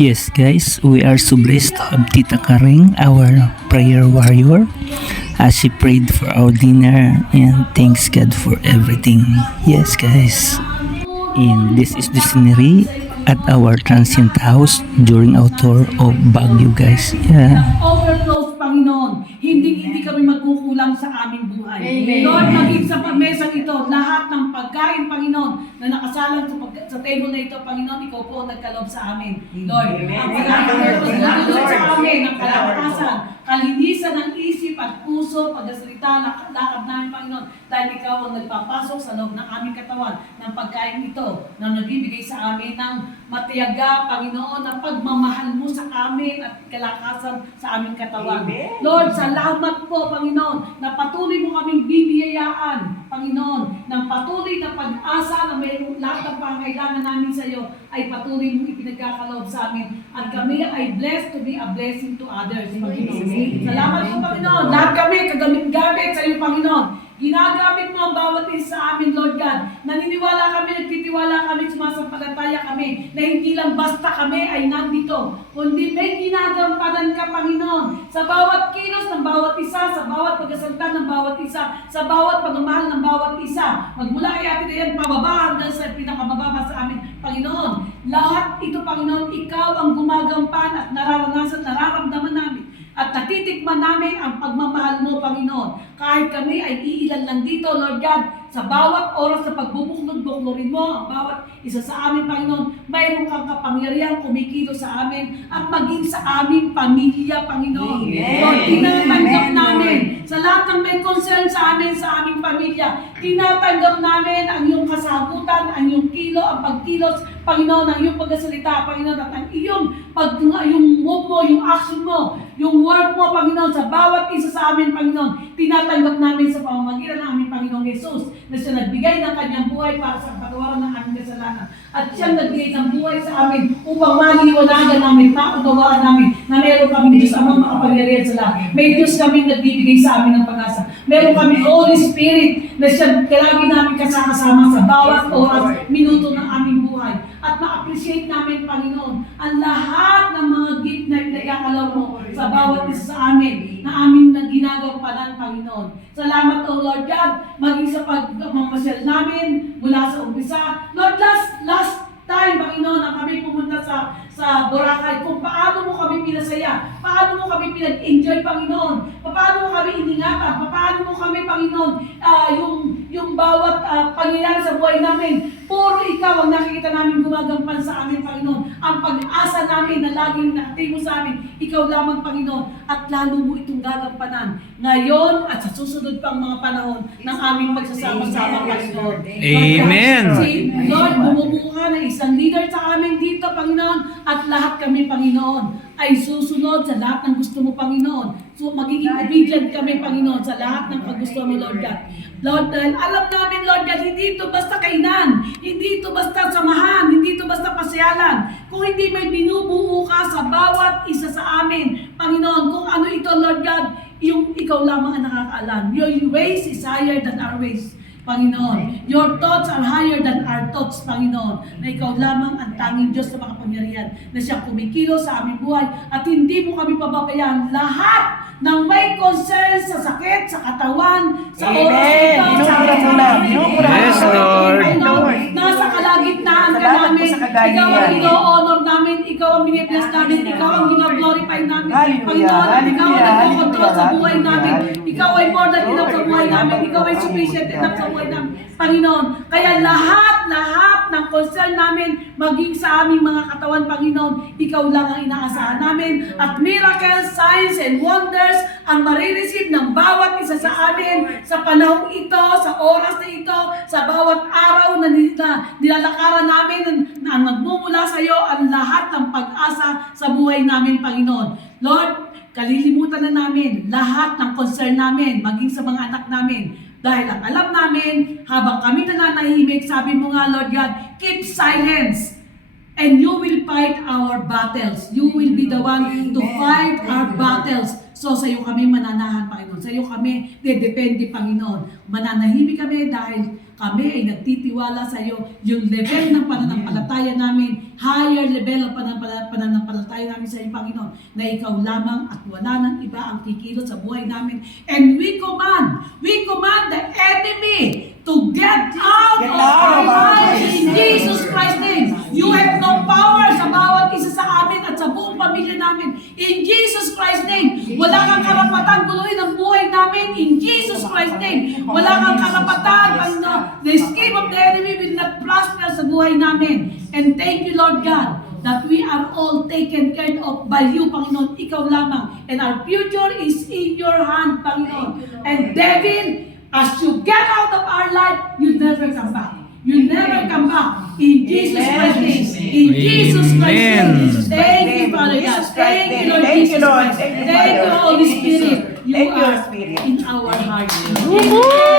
Yes guys, we are so blessed to have Tita Karing, our prayer warrior, as she prayed for our dinner and thanks God for everything. Yes guys, and this is the scenery at our transient house during our tour of Baguio guys. Yeah. Overflows, Panginoon. Hindi kami magkukulang sa aming buhay. Amen. Lord, maging sa pagmesang ito, lahat ng pagkain, Panginoon, na nakasalang sa table na ito, Panginoon, ikaw po ang nagkaloob sa amin. Lord, ang pagkakaloob sa amin, ang kalakasan, kalinisan ng isip at puso, pagkasalita, lakad namin, Panginoon, dahil ikaw ang nagpapasok sa loob ng aming katawan ng pagkain ito na nagbibigay sa amin ng matiyaga, Panginoon, ang pagmamahal mo sa amin at kalakasan sa aming katawan. Amen. Lord, salamat po, Panginoon, na patuloy mo kaming bibiyayaan, Panginoon, ng patuloy na pag-asa na mayroong lahat ng pangailangan namin sa iyo ay patuloy mo ipinagkakaloob sa amin at kami ay blessed to be a blessing to others, Panginoon. Salamat po, Panginoon. Lahat kami kagamit-gamit sa iyo, Panginoon. Ginagamit mo ang bawat isa sa amin, Lord God. Naniniwala kami, nagtitiwala kami, sumasampalataya kami, na hindi lang basta kami ay nandito, kundi may ginagampanan ka, Panginoon, sa bawat kilos ng bawat isa, sa bawat pagkasalita ng bawat isa, sa bawat pagmamahal ng bawat isa. Magmula kay Ate Dayan, pababa hanggang sa pinakamababa sa amin, Panginoon. Lahat ito, Panginoon, ikaw ang gumagampan at nararamdaman namin. At natitikman namin ang pagmamahal mo, Panginoon. Kahit kami ay iilan lang dito, Lord God, sa bawat oras na pagbubuklod-buklorin mo, ang bawat isa sa amin, Panginoon, mayroon kang kapangyarihan kumikilo sa amin at maging sa aming pamilya, Panginoon. Amen. Lord, tinatanggap Amen, namin sa lahat ng may concern sa amin, sa aming pamilya. Tinatanggap namin ang iyong kasagutan, ang iyong kilo, ang pagkilos, Panginoon, ang iyong pagkasalita, Panginoon, at ang iyong move mo, yung action mo, yung work mo, Panginoon, sa bawat isa sa amin, Panginoon, tinatanggap namin sa pamamagitan ng aming Panginoong Jesus, na siya nagbigay ng kanyang buhay para sa patawaran ng aming kasalanan. At siya nagbigay ng buhay sa amin upang maliwanagan namin, maunawaan namin na meron kami Diyos amang makapangyarihan sa lahat. May Diyos kaming nagbibigay sa amin ng pag-asa. Meron kami Holy Spirit na siya lagi namin kasama sa bawat oras, minuto ng aming buhay. At ma-appreciate namin, Panginoon, ang lahat ng mga gift na pinagkakalaw mo sa bawat isa sa amin na aming ginagampanan, Panginoon. Salamat, O Lord God, maging sa pagmamasyal namin mula sa umpisa. Lord, last time, Panginoon, na kami pumunta sa Boracay, kung paano mo kami pinasaya, paano mo kami pinag-enjoy, Panginoon, paano mo kami iningatan, paano mo kami, Panginoon, yung bawat pangyayari sa buhay namin, puro ikaw ang nakikita namin gumagampan sa amin, Panginoon. Ang pag-asa namin na laging nakatimo sa amin, ikaw lamang, Panginoon, at lalo mo itong gagampanan ngayon at sa susunod pang mga panahon ng aming pagsasama-sama, Panginoon. Amen. Lord, bumubuo ka ng isang leader sa amin dito, Panginoon, at lahat kami, Panginoon, ay susunod sa lahat ng gusto mo, Panginoon. So, magiging obedient kami, Panginoon, sa lahat ng paggusto mo, Lord God. Lord, dahil alam namin, Lord God, hindi ito basta kainan, hindi ito basta samahan, hindi ito basta pasyalan. Kung hindi may binubuo ka sa bawat isa sa amin, Panginoon, kung ano ito, Lord God, yung ikaw lamang ang nakakaalam. Your ways is higher than our ways, Panginoon. Your thoughts are higher than our thoughts, Panginoon. Na ikaw lamang ang tanging Diyos na makapangyarihan na siyang kumikilo sa aming buhay at hindi mo kami pababayaan lahat ng may concern sa sakit, sa katawan, sa oras ito, sa Yes, Lord. Nasa kalagitnaan ka Salamat po namin. sa kagalingan. Ikaw ang ino-honor namin, ikaw ang binibless namin, ikaw ang gino-glorify namin. Hallelujah. Panginoon, at ikaw ang Hallelujah. nagkukontrol sa buhay namin. Hallelujah. Ikaw ay more than enough sa buhay namin. Ikaw ay sufficient enough sa buhay namin. Panginoon, kaya lahat ng concern namin, maging sa aming mga katawan, Panginoon, ikaw lang ang inaasahan namin. At miracles, signs, and wonders ang marireceive ng bawat isa sa amin sa panahong ito, sa oras na ito, sa bawat araw na nilalakaran namin na nagmumula sa iyo ang lahat ng pag-asa sa buhay namin, Panginoon. Lord, kalilimutan na namin lahat ng concern namin, maging sa mga anak namin. Dahil ang alam namin, habang kami nananahimik, sabi mo nga, Lord God, keep silence. And you will fight our battles. You will be the one to fight our battles. So sa iyo kami mananahan, Panginoon. Sa iyo kami dedepende, Panginoon. Mananahimik kami dahil kami ay nagtitiwala sa iyo. Yung level ng pananampalataya namin, higher level ng pananampalataya buhay namin sa iyo, Panginoon, na ikaw lamang at wala nang iba ang kikilos sa buhay namin. And we command the enemy to get out of our lives in Jesus Christ's name. You have no power sa bawat isa sa amin at sa buong pamilya namin. In Jesus Christ's name, wala kang karapatan guluhin ang buhay namin. In Jesus Christ's name, wala kang karapatan, Panginoon. The scheme of the enemy will not prosper sa buhay namin. And thank you, Lord God, that we are all taken care of by you, Panginoon. Ikaw lamang. And our future is in your hand, Panginoon. And devil, as you get out of our life, you never come back. You never come back. In Jesus Christ's name. In Jesus Christ's name. Thank you, Father God. Thank you, Lord Jesus Christ. Thank you, Holy Spirit. You are in our hearts.